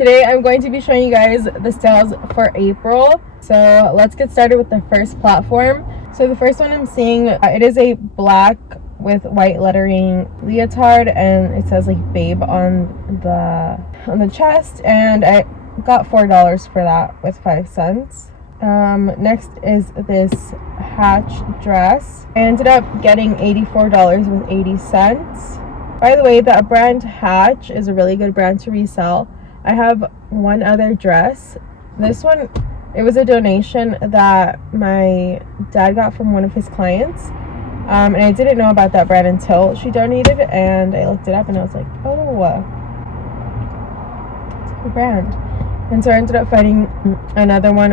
Today I'm going to be showing you guys the sales for April. So let's get started with the first platform. So the first one I'm seeing, it is a black with white lettering leotard, and it says like babe on the chest, and I got $4 for that with 5 cents. Next is this hatch dress. I ended up getting $84 with 80 cents. By the way, the brand Hatch is a really good brand to resell. I have one other dress. This one, it was a donation that my dad got from one of his clients. And I didn't know about that brand until she donated, and I looked it up and I was like, oh, it's a good brand. And so I ended up finding another one,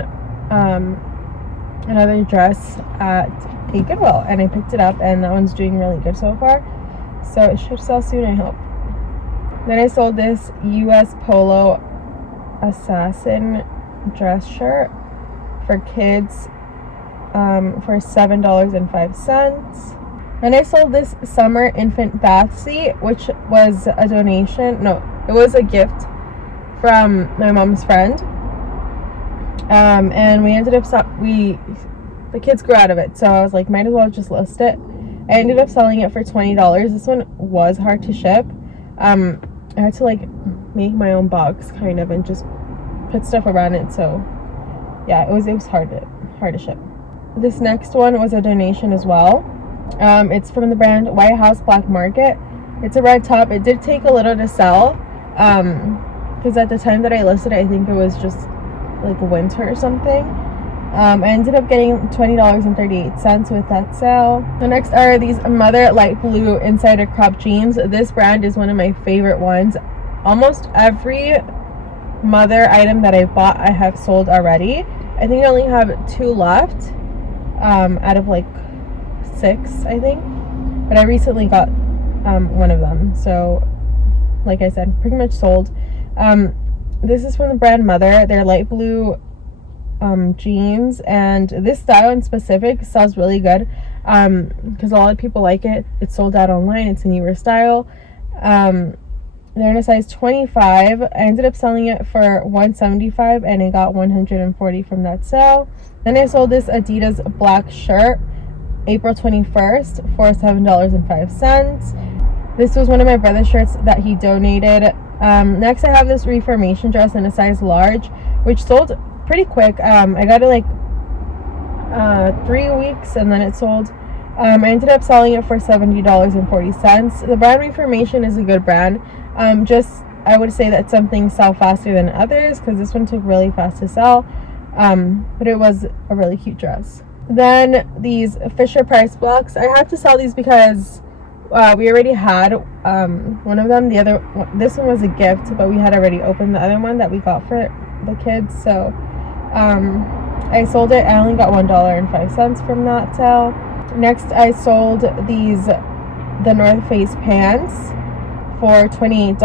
another dress at a Goodwill, and I picked it up, and that one's doing really good so far. So it should sell soon, I hope. Then I sold this US Polo Assassin dress shirt for kids for $7.05. Then I sold this summer infant bath seat, which was a donation. No, it was a gift from my mom's friend. And we ended up the kids grew out of it, so I was like, might as well just list it. I ended up selling it for $20. This one was hard to ship. I had to like make my own box kind of and just put stuff around it. So yeah, it was hard to ship. This next one was a donation as well. It's from the brand White House Black Market. It's a red top. It did take a little to sell because at the time that I listed it, I think it was just like winter or something. I ended up getting $20.38 with that sale. The next are these Mother Light Blue Insider Crop Jeans. This brand is one of my favorite ones. Almost every Mother item that I bought, I have sold already. I think I only have 2 left out of like 6, I think. But I recently got one of them. So, like I said, pretty much sold. This is from the brand Mother. They're light blue jeans, and this style in specific sells really good because a lot of people like it. It's sold out online. It's a newer style. They're in a size 25. I ended up selling it for $175, and I got $140 from that sale. Then I sold this Adidas black shirt April 21st for $7.05. This was one of my brother's shirts that he donated. Next I have this Reformation dress in a size large, which sold pretty quick. I got it like 3 weeks, and then it sold. I ended up selling it for $70.40. The brand Reformation is a good brand. I would say that some things sell faster than others, because this one took really fast to sell. But it was a really cute dress. Then these Fisher Price blocks. I had to sell these because we already had one of them. This one was a gift, but we had already opened the other one that we got for the kids. So I sold it. I only got $1.05 from that sale. Next, I sold the North Face pants for $28.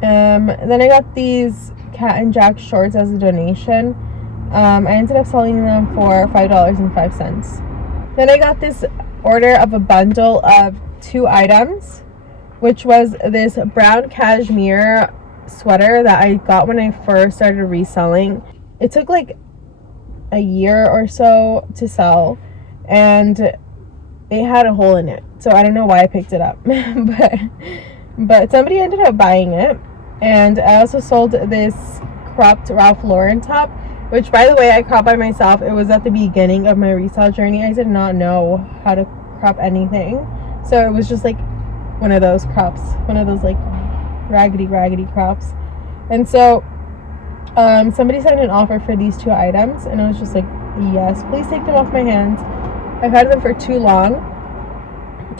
Then I got these Cat and Jack shorts as a donation. I ended up selling them for $5.05. Then I got this order of a bundle of 2 items, which was this brown cashmere sweater that I got when I first started reselling. It took like a year or so to sell, and it had a hole in it, so I don't know why I picked it up. but somebody ended up buying it. And I also sold this cropped Ralph Lauren top, which, by the way, I cropped by myself. It was at the beginning of my resale journey. I did not know how to crop anything, so it was just like one of those crops, one of those like raggedy crops. And so somebody sent an offer for these 2 items, and I was just like, yes, please take them off my hands. I've had them for too long,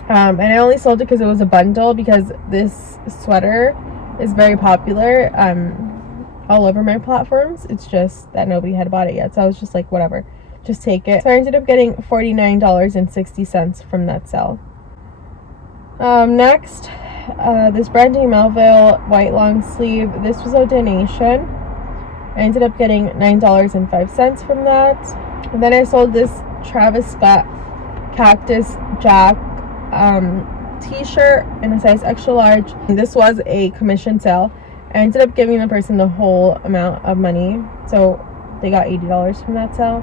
and I only sold it because it was a bundle, because this sweater is very popular all over my platforms. It's just that nobody had bought it yet, so I was just like, whatever, just take it. So I ended up getting $49.60 from that sale. Next, this Brandy Melville white long sleeve. This was a donation. I ended up getting $9.05 from that. And then I sold this Travis Scott Cactus Jack t-shirt in a size extra large. This was a commission sale. I ended up giving the person the whole amount of money, so they got $80 from that sale.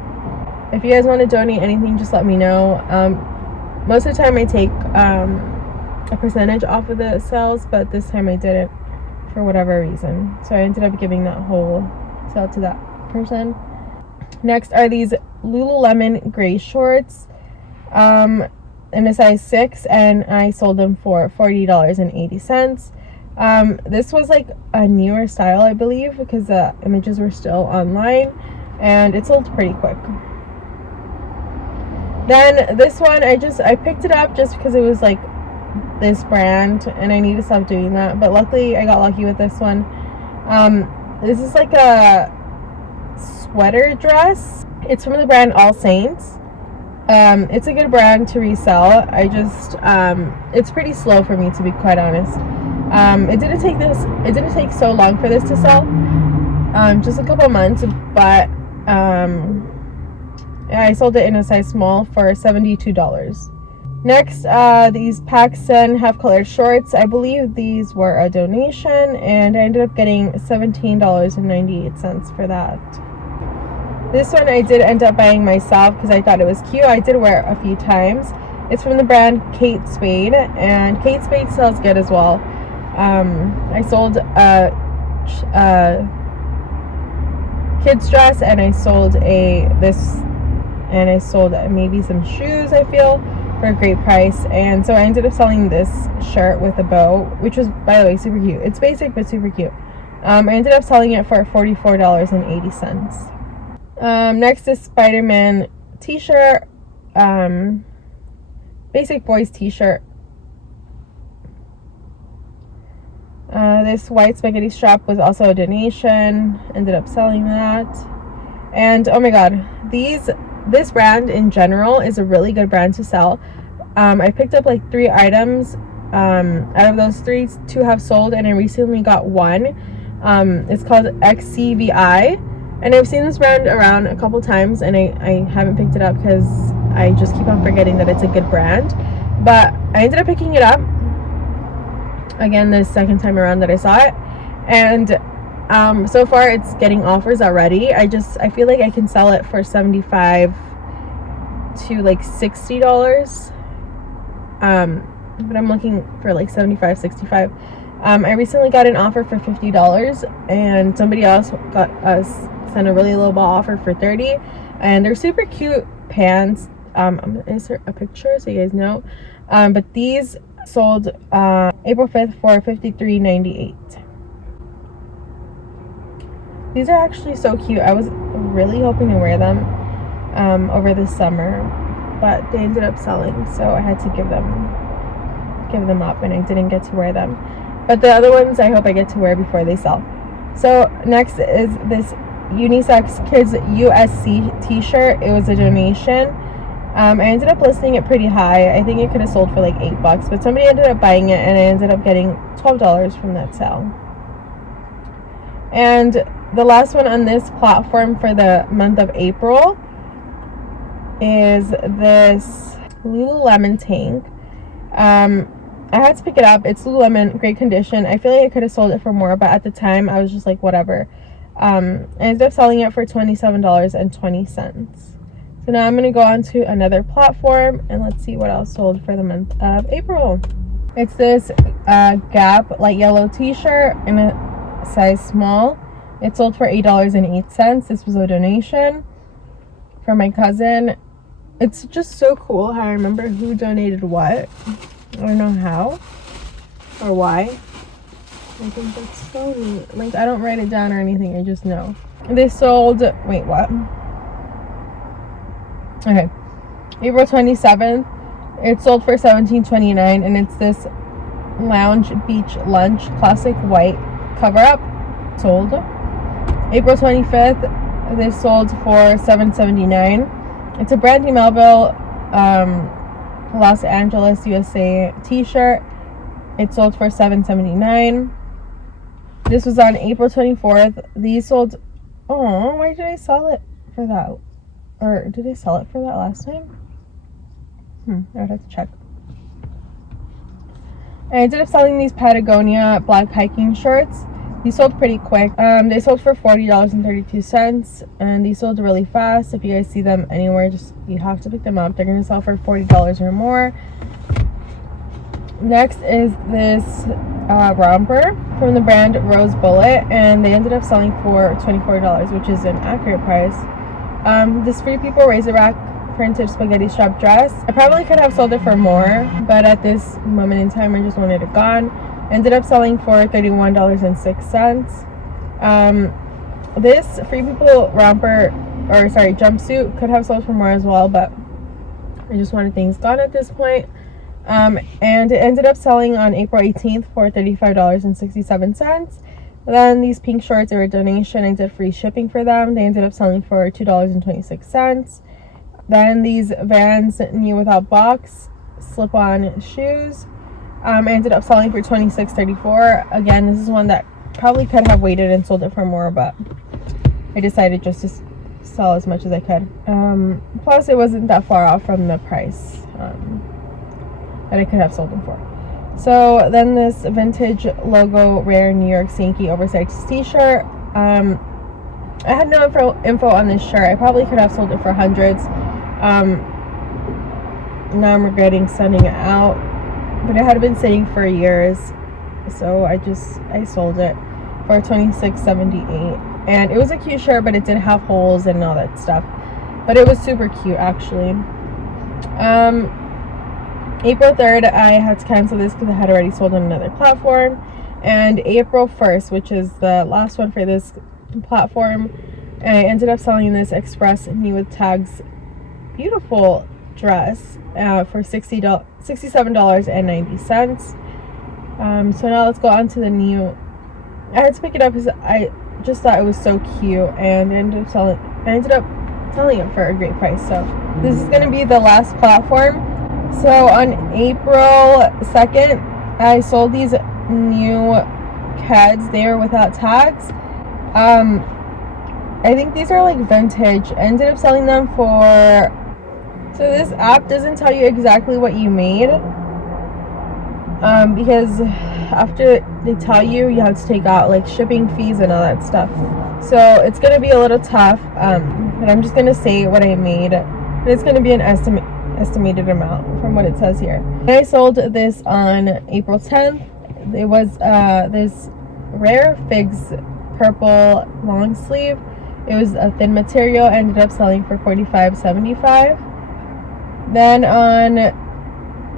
If you guys want to donate anything, just let me know. Most of the time I take a percentage off of the sales, but this time I didn't for whatever reason. So I ended up giving that whole sale to that person. Next are these Lululemon gray shorts in a size 6, and I sold them for $40.80. This was like a newer style, I believe, because the images were still online, and it sold pretty quick. Then this one, I picked it up just because it was like this brand, and I need to stop doing that, but luckily I got lucky with this one. This is like a sweater dress. It's from the brand All Saints. It's a good brand to resell. It's pretty slow for me, to be quite honest. It didn't take so long for this to sell, just a couple months, but I sold it in a size small for $72. Next, these PacSun half-colored shorts. I believe these were a donation, and I ended up getting $17.98 for that. This one I did end up buying myself because I thought it was cute. I did wear it a few times. It's from the brand Kate Spade, and Kate Spade sells good as well. I sold a kids dress, and I sold maybe some shoes, I feel, for a great price. And so I ended up selling this shirt with a bow, which was, by the way, super cute. It's basic but super cute. I ended up selling it for $44.80. Next is Spider-Man t-shirt, basic boys t-shirt. This white spaghetti strap was also a donation. Ended up selling that. And oh my god, this brand in general is a really good brand to sell. I picked up like 3 items. Out of those 3, 2 have sold, and I recently got one. It's called XCVI, and I've seen this brand around a couple times, and I haven't picked it up because I just keep on forgetting that it's a good brand. But I ended up picking it up again the second time around that I saw it, and so far it's getting offers already. I feel like I can sell it for $75 to like $60, but I'm looking for like $75, $65. I recently got an offer for $50, and somebody else sent a really low ball offer for $30, and they're super cute pants. I'm gonna insert a picture so you guys know, but these sold April 5th for $53.98. These are actually so cute. I was really hoping to wear them over the summer, but they ended up selling, so I had to give them up, and I didn't get to wear them. But the other ones I hope I get to wear before they sell. So next is this unisex kids USC t-shirt. It was a donation. I ended up listing it pretty high. I think it could have sold for like $8, but somebody ended up buying it, and I ended up getting $12 from that sale. And the last one on this platform for the month of April is this Lululemon tank. I had to pick it up. It's Lululemon, great condition. I feel like I could have sold it for more, but at the time I was just like, whatever. I ended up selling it for $27.20. So now I'm going to go on to another platform, and let's see what else sold for the month of April. It's this Gap light yellow t-shirt in a size small. It sold for $8.08. This was a donation from my cousin. It's just so cool how I remember who donated what. I don't know how or why. I think that's so neat. Like, I don't write it down or anything, I just know. They sold, wait, what? Okay, April 27th. It sold for $17.29, and it's this Lounge Beach Lunch classic white cover-up. Sold. April 25th, this sold for $7.79. It's a Brandy Melville Los Angeles, USA t-shirt. It sold for $7.79. This was on April 24th. These sold. Oh, why did I sell it for that? Or did I sell it for that last time? I would have to check. I ended up selling these Patagonia black hiking shorts. These sold pretty quick. They sold for $40.32, and these sold really fast. If you guys see them anywhere, you have to pick them up. They're gonna sell for $40 or more. Next is this romper from the brand Rose Bullet, and they ended up selling for $24, which is an accurate price. This Free People Razorback printed spaghetti strap dress, I probably could have sold it for more, but at this moment in time I just wanted it gone. Ended up selling for $31.06. This Free People jumpsuit could have sold for more as well, but I just wanted things gone at this point. And it ended up selling on April 18th for $35.67. Then these pink shorts are a donation. I did free shipping for them. They ended up selling for $2.26. Then these Vans new without box slip-on shoes, I ended up selling for $26.34. Again, this is one that probably could have waited and sold it for more, but I decided just to sell as much as I could. Plus, it wasn't that far off from the price that I could have sold them for. So then this vintage logo rare New York Yankee oversized t-shirt. I had no info on this shirt. I probably could have sold it for hundreds. Now I'm regretting sending it out, but it had been sitting for years, so I sold it for $26.78. And it was a cute shirt, but it did have holes and all that stuff, but it was super cute actually. April 3rd, I had to cancel this because I had already sold on another platform. And April 1st, which is the last one for this platform, I ended up selling this Express Me with Tags beautiful dress for $67.90. So now let's go on to the new. I had to pick it up because I just thought it was so cute, and I ended up selling it for a great price. So this is going to be the last platform. So on April 2nd, I sold these new Keds. They were without tags. I think these are like vintage. I ended up selling them for... So this app doesn't tell you exactly what you made. Because after they tell you, you have to take out like shipping fees and all that stuff. So it's going to be a little tough. But I'm just going to say what I made. And it's going to be an estimated amount from what it says here. I sold this on April 10th. It was this Rare Figs purple long sleeve. It was a thin material. Ended up selling for $45.75. Then on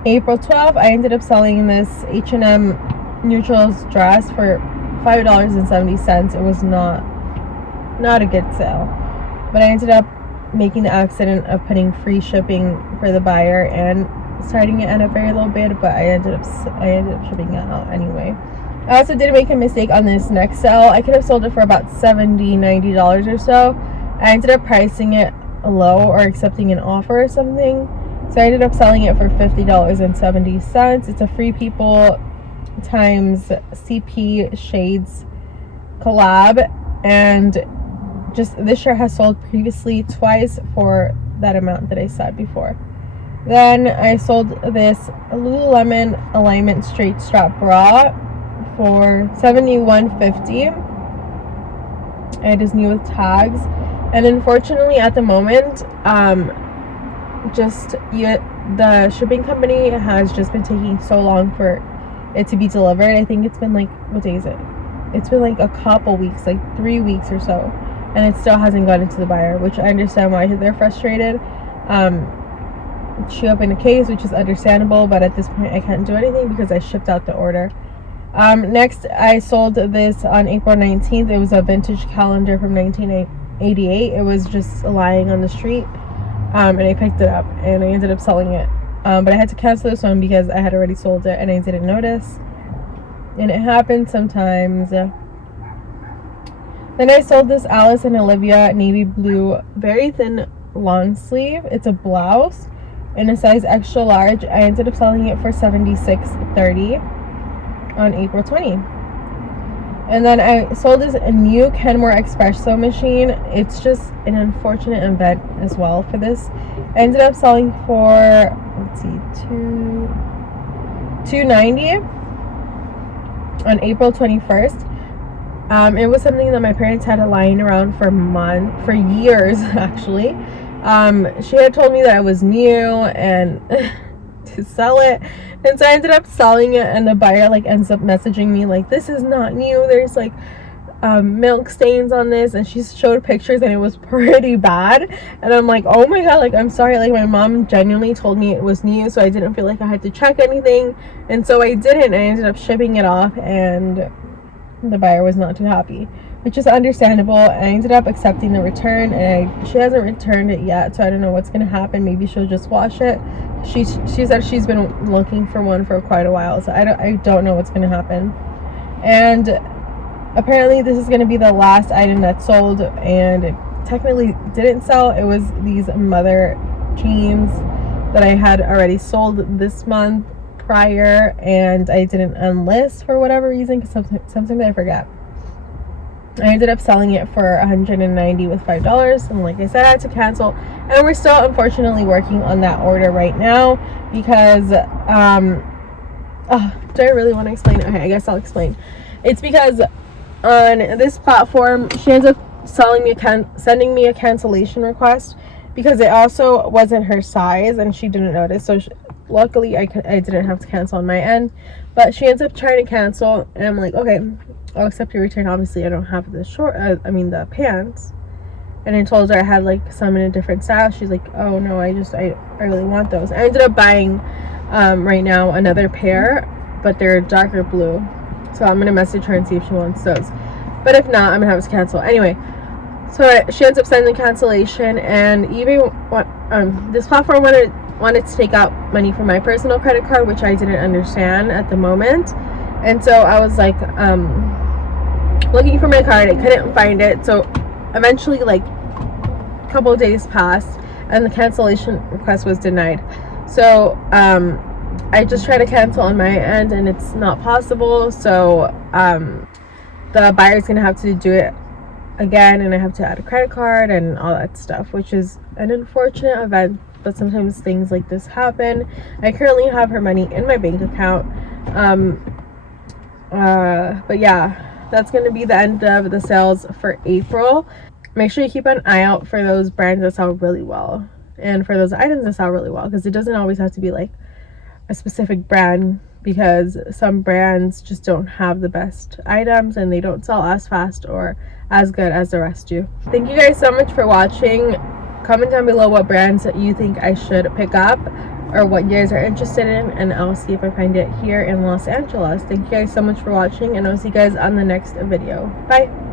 April 12th, I ended up selling this H&M Neutrals dress for $5.70. It was not a good sale, but I ended up making the accident of putting free shipping for the buyer and starting it at a very low bid, but I ended up shipping it out anyway. I also did make a mistake on this next sale. I could have sold it for about $70-$90 or so. I ended up pricing it low or accepting an offer or something, so I ended up selling it for $50.70. It's a Free People times CP Shades collab, and just this shirt has sold previously twice for that amount that I said before. Then I sold this Lululemon Alignment straight strap bra for $71.50. It is new with tags, and unfortunately at the moment the shipping company has just been taking so long for it to be delivered. I think it's been like, what day is it? It's been like a couple weeks, like 3 weeks or so, and it still hasn't gotten to the buyer, which I understand why they're frustrated. She opened a case, which is understandable, but at this point I can't do anything because I shipped out the order. Next, I sold this on April 19th. It was a vintage calendar from 1988. It was just lying on the street, and I picked it up and I ended up selling it. But I had to cancel this one because I had already sold it and I didn't notice, and it happens sometimes. Then I sold this Alice and Olivia navy blue very thin long sleeve. It's a blouse in a size extra large. I ended up selling it for $76.30 on April 20. And then I sold this a new Kenmore espresso machine. It's just an unfortunate event as well for this. I ended up selling for, let's see, $290 on April 21st. It was something that my parents had lying around for years actually. She had told me that it was new and to sell it, and so I ended up selling it, and the buyer like ends up messaging me like, this is not new, there's like milk stains on this, and she showed pictures and it was pretty bad, and I'm like, oh my god, like I'm sorry, like my mom genuinely told me it was new, so I didn't feel like I had to check anything, and so I didn't. I ended up shipping it off, and the buyer was not too happy, which is understandable. I ended up accepting the return, and she hasn't returned it yet, so I don't know what's gonna happen. Maybe she'll just wash it. She said she's been looking for one for quite a while, so I don't know what's gonna happen. And apparently this is gonna be the last item that sold, and it technically didn't sell. It was these mother jeans that I had already sold this month prior, and I didn't unlist for whatever reason, because something that I forget. I ended up selling it for $190 with $5, and like I said, I had to cancel, and we're still unfortunately working on that order right now because do I really want to explain? Okay, I guess I'll explain. It's because on this platform she ends up sending me a cancellation request because it also wasn't her size and she didn't notice, so luckily I didn't have to cancel on my end, but she ends up trying to cancel, and I'm like, okay, I'll accept your return. Obviously I don't have the the pants, and I told her I had like some in a different style. She's like, oh no, I really want those. I ended up buying right now another pair, but they're darker blue, so I'm gonna message her and see if she wants those, but if not, I'm gonna have to cancel anyway. So she ends up sending the cancellation, and even this platform wanted to take out money from my personal credit card, which I didn't understand at the moment, and so I was like looking for my card. I couldn't find it, so eventually like a couple of days passed and the cancellation request was denied. So I just tried to cancel on my end and it's not possible, so the buyer's gonna have to do it again, and I have to add a credit card and all that stuff, which is an unfortunate event, but sometimes things like this happen. I currently have her money in my bank account, but yeah, that's going to be the end of the sales for April. Make sure you keep an eye out for those brands that sell really well, and for those items that sell really well, because it doesn't always have to be like a specific brand, because some brands just don't have the best items and they don't sell as fast or as good as the rest do. Thank you guys so much for watching. Comment down below what brands that you think I should pick up or what you guys are interested in, and I'll see if I find it here in Los Angeles. Thank you guys so much for watching, and I'll see you guys on the next video. Bye.